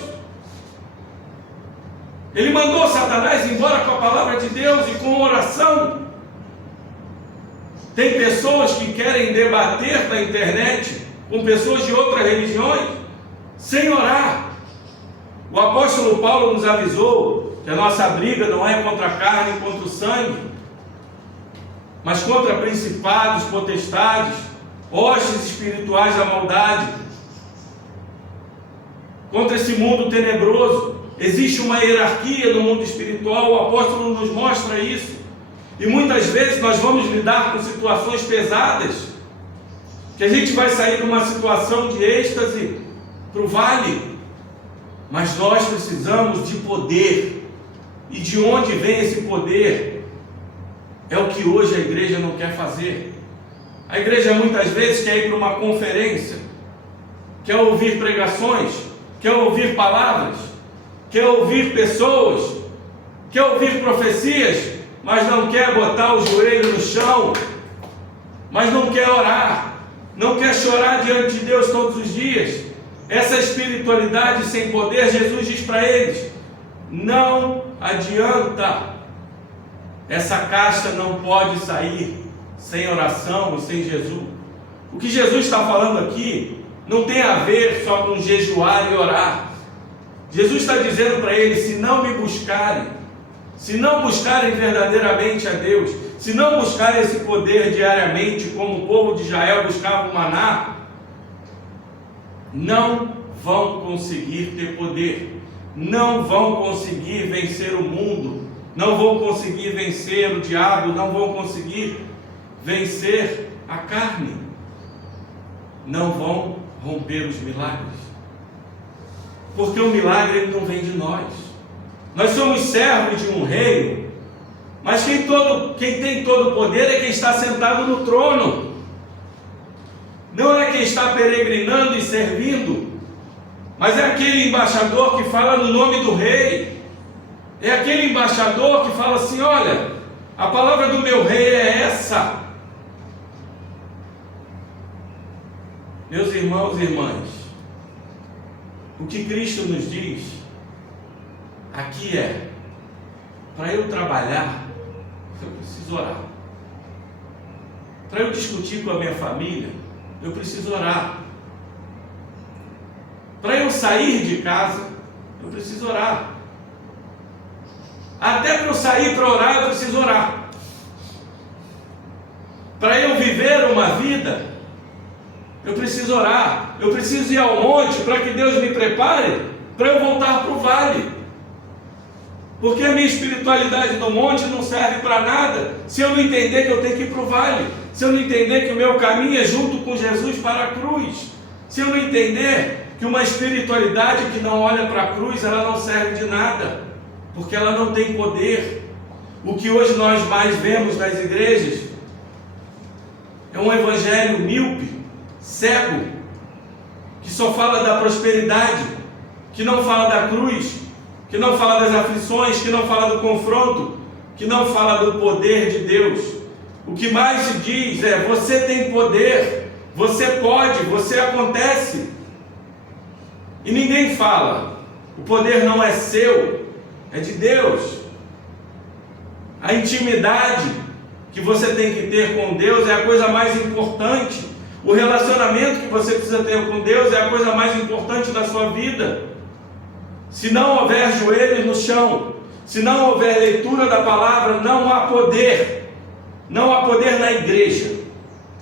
Ele mandou Satanás embora com a palavra de Deus e com oração. Tem pessoas que querem debater na internet com pessoas de outras religiões sem orar. O apóstolo Paulo nos avisou que a nossa briga não é contra a carne e contra o sangue, mas contra principados, potestades, hostes espirituais da maldade, contra esse mundo tenebroso. Existe uma hierarquia no mundo espiritual, o apóstolo nos mostra isso. E muitas vezes nós vamos lidar com situações pesadas, que a gente vai sair de uma situação de êxtase para o vale, mas nós precisamos de poder. E de onde vem esse poder? É o que hoje a igreja não quer fazer. A igreja muitas vezes quer ir para uma conferência, quer ouvir pregações, quer ouvir palavras, quer ouvir pessoas, quer ouvir profecias, mas não quer botar o joelho no chão, mas não quer orar, não quer chorar diante de Deus todos os dias. Essa espiritualidade sem poder, Jesus diz para eles: não adianta, essa casta não pode sair sem oração e sem Jesus. O que Jesus está falando aqui não tem a ver só com jejuar e orar. Jesus está dizendo para eles: se não me buscarem, se não buscarem verdadeiramente a Deus, se não buscarem esse poder diariamente, como o povo de Israel buscava o maná, não vão conseguir ter poder, não vão conseguir vencer o mundo, não vão conseguir vencer o diabo, não vão conseguir vencer a carne, não vão romper os milagres, porque o milagre ele não vem de nós. Nós somos servos de um reino, mas quem tem todo o poder é quem está sentado no trono, não é quem está peregrinando e servindo, mas é aquele embaixador que fala no nome do rei, é aquele embaixador que fala assim: olha, a palavra do meu rei é essa. Meus irmãos e irmãs, o que Cristo nos diz aqui é: para eu trabalhar, eu preciso orar. Para eu discutir com a minha família, eu preciso orar. Para eu sair de casa, eu preciso orar. Até para eu sair para orar, eu preciso orar. Para eu viver uma vida, eu preciso orar. Eu preciso ir ao monte para que Deus me prepare para eu voltar para o vale. Porque a minha espiritualidade no monte não serve para nada se eu não entender que eu tenho que ir para o vale, se eu não entender que o meu caminho é junto com Jesus para a cruz, se eu não entender que uma espiritualidade que não olha para a cruz, ela não serve de nada, porque ela não tem poder. O que hoje nós mais vemos nas igrejas é um evangelho míope, cego, que só fala da prosperidade, que não fala da cruz, que não fala das aflições, que não fala do confronto, que não fala do poder de Deus. O que mais se diz é: você tem poder, você pode, você acontece. E ninguém fala: o poder não é seu, é de Deus. A intimidade que você tem que ter com Deus é a coisa mais importante. O relacionamento que você precisa ter com Deus é a coisa mais importante da sua vida. Se não houver joelhos no chão, se não houver leitura da palavra, não há poder. Não há poder na igreja,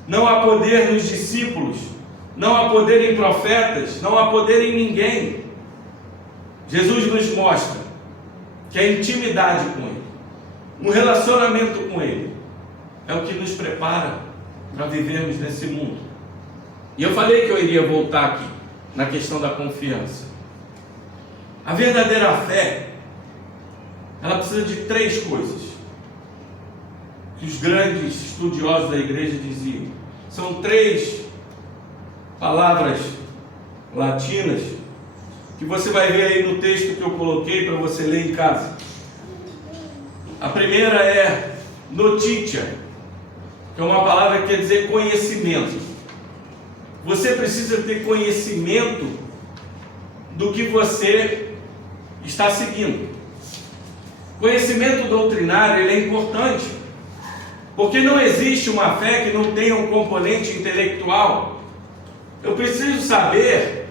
não há poder nos discípulos, não há poder em profetas, não há poder em ninguém. Jesus nos mostra que a intimidade com Ele, um relacionamento com Ele, é o que nos prepara para vivermos nesse mundo. E eu falei que eu iria voltar aqui na questão da confiança. A verdadeira fé, ela precisa de 3 coisas que os grandes estudiosos da igreja diziam. São 3 palavras latinas que você vai ver aí no texto que eu coloquei para você ler em casa. A primeira é notícia, que é uma palavra que quer dizer conhecimento. Você precisa ter conhecimento do que você está seguindo. Conhecimento doutrinário ele é importante, porque não existe uma fé que não tenha um componente intelectual. Eu preciso saber,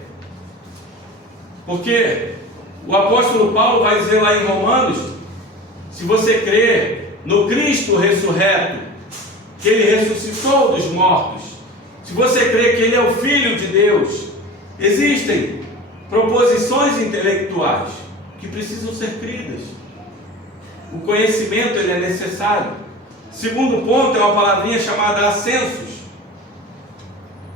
porque o apóstolo Paulo vai dizer lá em Romanos, se você crê no Cristo ressurreto, que Ele ressuscitou dos mortos, se você crê que Ele é o Filho de Deus, existem proposições intelectuais que precisam ser cridas. O conhecimento ele é necessário. Segundo ponto é uma palavrinha chamada assensus,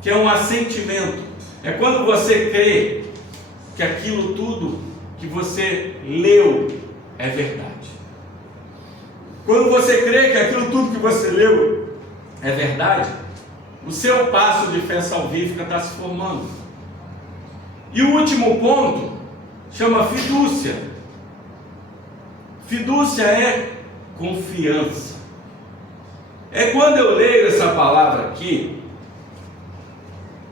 que é um assentimento. É quando você crê que aquilo tudo que você leu é verdade. Quando você crê que aquilo tudo que você leu é verdade, o seu passo de fé salvífica está se formando. E o último ponto chama fidúcia. Fidúcia é confiança. É quando eu leio essa palavra aqui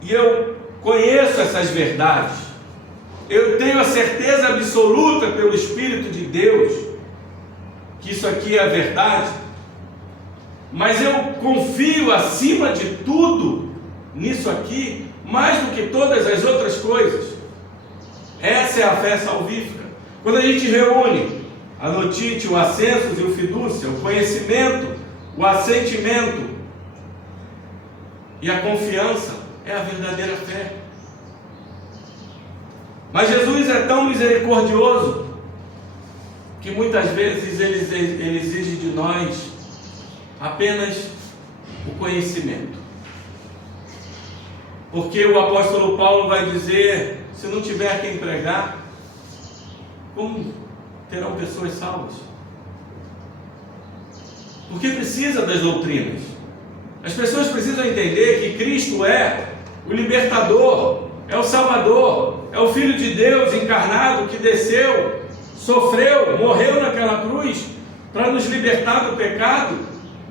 e eu conheço essas verdades, eu tenho a certeza absoluta pelo Espírito de Deus que isso aqui é a verdade, mas eu confio acima de tudo nisso aqui, mais do que todas as outras coisas. Essa é a fé salvífica. Quando a gente reúne a notite, o assensus e o fidúcia, o conhecimento, o assentimento e a confiança, é a verdadeira fé. Mas Jesus é tão misericordioso que muitas vezes ele exige de nós apenas o conhecimento. Porque o apóstolo Paulo vai dizer, se não tiver quem pregar, como terão pessoas salvas? Porque precisa das doutrinas. As pessoas precisam entender que Cristo é o libertador, é o Salvador, é o Filho de Deus encarnado que desceu, sofreu, morreu naquela cruz para nos libertar do pecado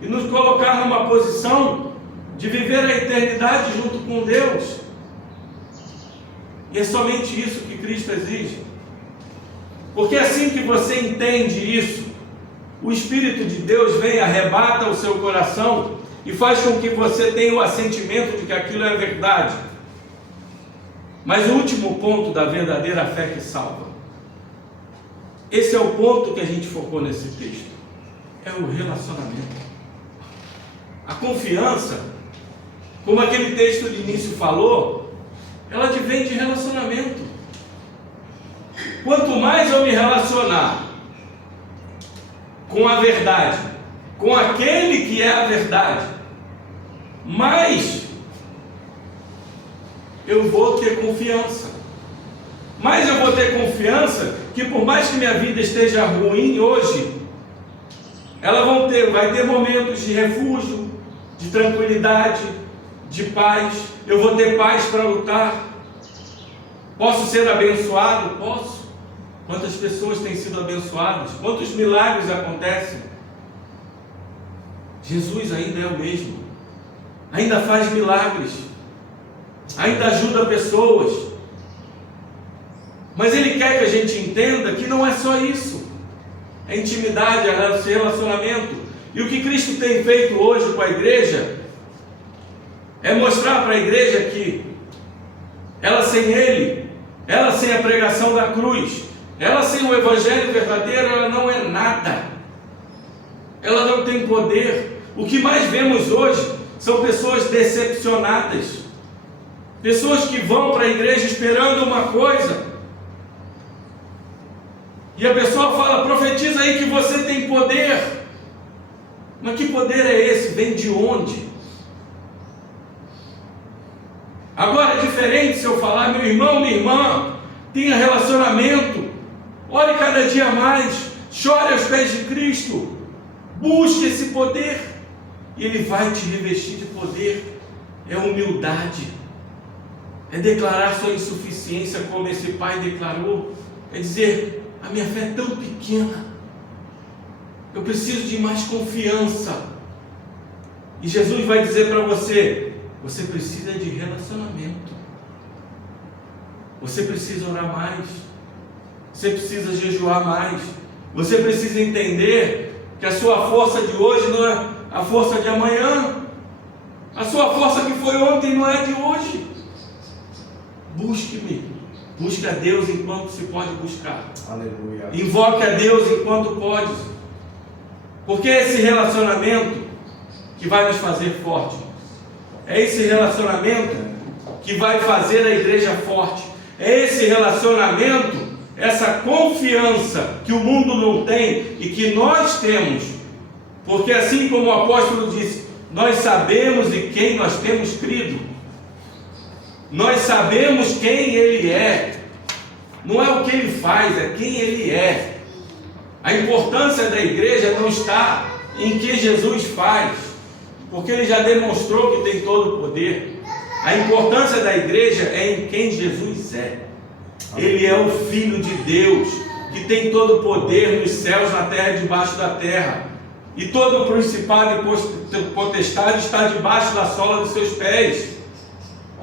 e nos colocar numa posição de viver a eternidade junto com Deus. E é somente isso que Cristo exige. Porque assim que você entende isso, o Espírito de Deus vem, arrebata o seu coração e faz com que você tenha o assentimento de que aquilo é verdade. Mas o último ponto da verdadeira fé que salva, esse é o ponto que a gente focou nesse texto, é o relacionamento. A confiança, como aquele texto de início falou, ela advém de relacionamento. Quanto mais eu me relacionar com a verdade, com aquele que é a verdade, mais eu vou ter confiança. Mais eu vou ter confiança que por mais que minha vida esteja ruim hoje, ela vai ter momentos de refúgio, de tranquilidade, de paz. Eu vou ter paz para lutar. Posso ser abençoado? Posso. Quantas pessoas têm sido abençoadas? Quantos milagres acontecem? Jesus ainda é o mesmo. Ainda faz milagres. Ainda ajuda pessoas. Mas Ele quer que a gente entenda que não é só isso. É intimidade, é relacionamento. E o que Cristo tem feito hoje com a igreja é mostrar para a igreja que ela sem Ele, ela sem a pregação da cruz, ela sem o Evangelho verdadeiro, ela não é nada. Ela não tem poder. O que mais vemos hoje são pessoas decepcionadas. Pessoas que vão para a igreja esperando uma coisa. E a pessoa fala, profetiza aí que você tem poder. Mas que poder é esse? Vem de onde? Agora é diferente se eu falar, meu irmão, minha irmã, tenha relacionamento, ore cada dia mais, chore aos pés de Cristo, busque esse poder, e Ele vai te revestir de poder. É humildade, é declarar sua insuficiência como esse pai declarou, é dizer, a minha fé é tão pequena, eu preciso de mais confiança. E Jesus vai dizer para você, você precisa de relacionamento, você precisa orar mais, você precisa jejuar mais, Você precisa entender que a sua força de hoje não é a força de amanhã. A sua força que foi ontem não é de hoje. Busque-me. Busque a Deus enquanto se pode buscar. Aleluia. Invoque a Deus enquanto pode. Porque é esse relacionamento que vai nos fazer forte. É esse relacionamento que vai fazer a igreja forte. É esse relacionamento, essa confiança que o mundo não tem e que nós temos. Porque assim como o apóstolo disse, nós sabemos em quem nós temos crido. Nós sabemos quem Ele é. Não é o que Ele faz, é quem Ele é. A importância da igreja não está em que Jesus faz, porque Ele já demonstrou que tem todo o poder. A importância da igreja é em quem Jesus é. Ele é o Filho de Deus, que tem todo o poder nos céus, na terra e debaixo da terra. E todo o principado e potestade está debaixo da sola dos seus pés.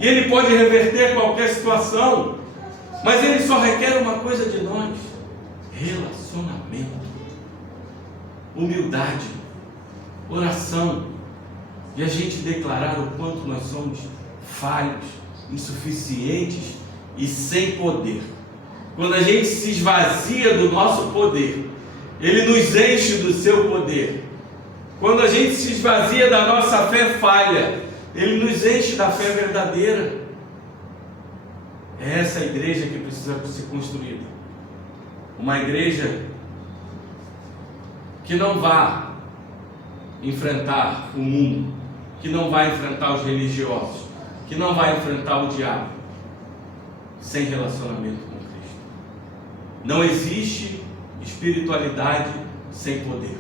E Ele pode reverter qualquer situação, mas Ele só requer uma coisa de nós: relacionamento, humildade, oração, e a gente declarar o quanto nós somos falhos, insuficientes e sem poder. Quando a gente se esvazia do nosso poder, Ele nos enche do seu poder. Quando a gente se esvazia da nossa fé falha, Ele nos enche da fé verdadeira. É essa igreja que precisa ser construída. Uma igreja que não vá enfrentar o mundo, que não vai enfrentar os religiosos, que não vai enfrentar o diabo sem relacionamento com Cristo. Não existe espiritualidade sem poder.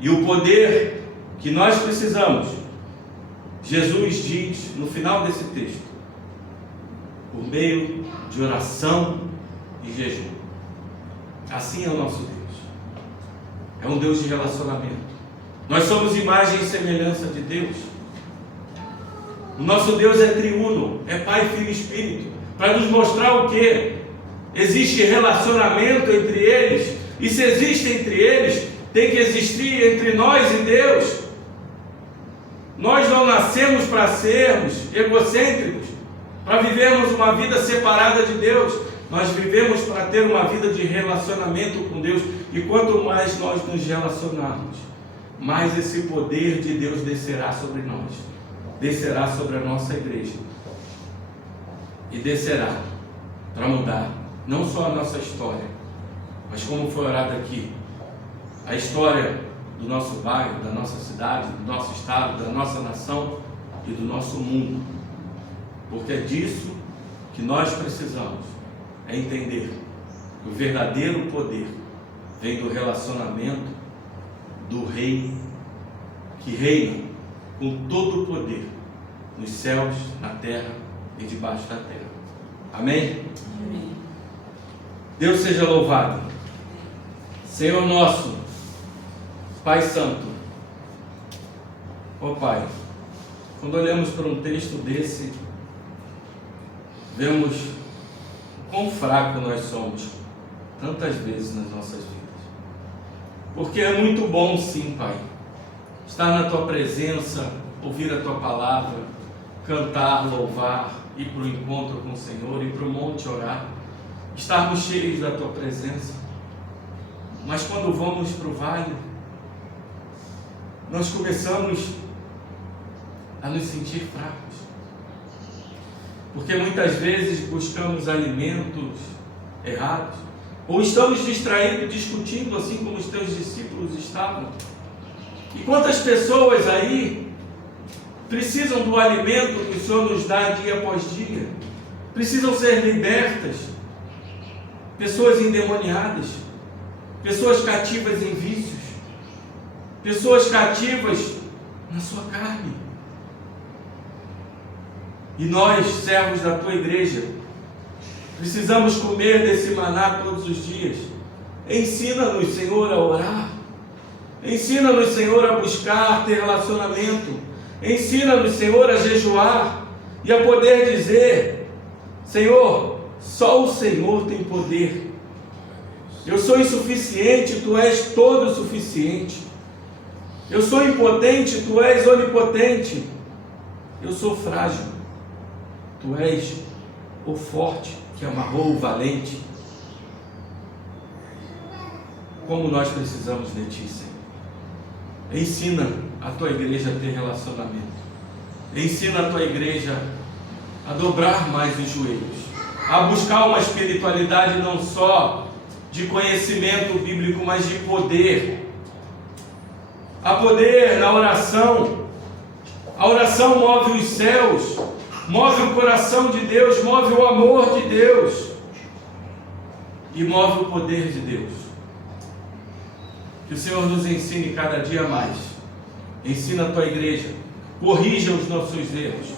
E o poder que nós precisamos, Jesus diz no final desse texto, por meio de oração e jejum. Assim é o nosso Deus. É um Deus de relacionamento. Nós somos imagem e semelhança de Deus. O nosso Deus é triuno, é Pai, Filho e Espírito, para nos mostrar o que? Existe relacionamento entre eles, e se existe entre eles, tem que existir entre nós e Deus. Nós não nascemos para sermos egocêntricos, para vivermos uma vida separada de Deus. Nós vivemos para ter uma vida de relacionamento com Deus. E quanto mais nós nos relacionarmos, mais esse poder de Deus descerá sobre nós, descerá sobre a nossa igreja, e descerá para mudar não só a nossa história, mas como foi orado aqui, a história do nosso bairro, da nossa cidade, do nosso estado, da nossa nação e do nosso mundo. Porque é disso que nós precisamos, é entender que o verdadeiro poder vem do relacionamento do Rei, que reina com todo o poder nos céus, na terra e debaixo da terra. Amém? Amém. Deus seja louvado. Senhor nosso, Pai Santo, ó Pai, quando olhamos para um texto desse, vemos quão fraco nós somos tantas vezes nas nossas vidas. Porque é muito bom, sim, Pai, estar na Tua presença, ouvir a Tua palavra, cantar, louvar, ir para o encontro com o Senhor, ir para o monte orar, estarmos cheios da Tua presença. Mas quando vamos para o vale, nós começamos a nos sentir fracos, porque muitas vezes buscamos alimentos errados, ou estamos distraídos, discutindo assim como os teus discípulos estavam. E quantas pessoas aí precisam do alimento que o Senhor nos dá dia após dia, precisam ser libertas, pessoas endemoniadas, pessoas cativas em vícios, pessoas cativas na sua carne. E nós, servos da Tua igreja, precisamos comer desse maná todos os dias. Ensina-nos, Senhor, a orar. Ensina-nos, Senhor, a buscar, ter relacionamento. Ensina-nos, Senhor, a jejuar e a poder dizer: Senhor, só o Senhor tem poder. Eu sou insuficiente, tu és todo suficiente. Eu sou impotente, tu és onipotente. Eu sou frágil, tu és o forte que amarrou o valente. Como nós precisamos de ti, Senhor. Ensina a tua igreja a ter relacionamento. Ensina a tua igreja a dobrar mais os joelhos, a buscar uma espiritualidade não só de conhecimento bíblico, mas de poder. A poder na oração. A oração move os céus, move o coração de Deus, move o amor de Deus e move o poder de Deus. Que o Senhor nos ensine cada dia mais. Ensina a tua igreja, corrija os nossos erros,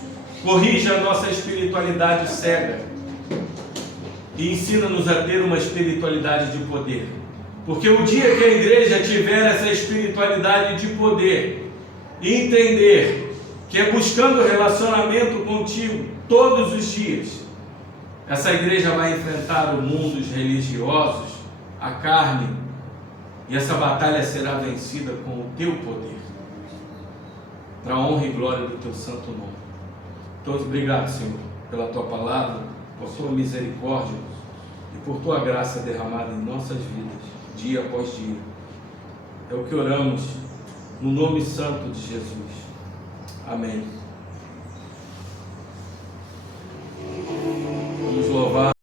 corrija a nossa espiritualidade cega e ensina-nos a ter uma espiritualidade de poder. Porque o dia que a igreja tiver essa espiritualidade de poder e entender que é buscando relacionamento contigo todos os dias, essa igreja vai enfrentar o mundo, os religiosos, a carne, e essa batalha será vencida com o teu poder, para a honra e glória do teu santo nome. Todos obrigado, Senhor, pela tua palavra, por tua misericórdia e por tua graça derramada em nossas vidas, dia após dia. É o que oramos no nome santo de Jesus. Amém.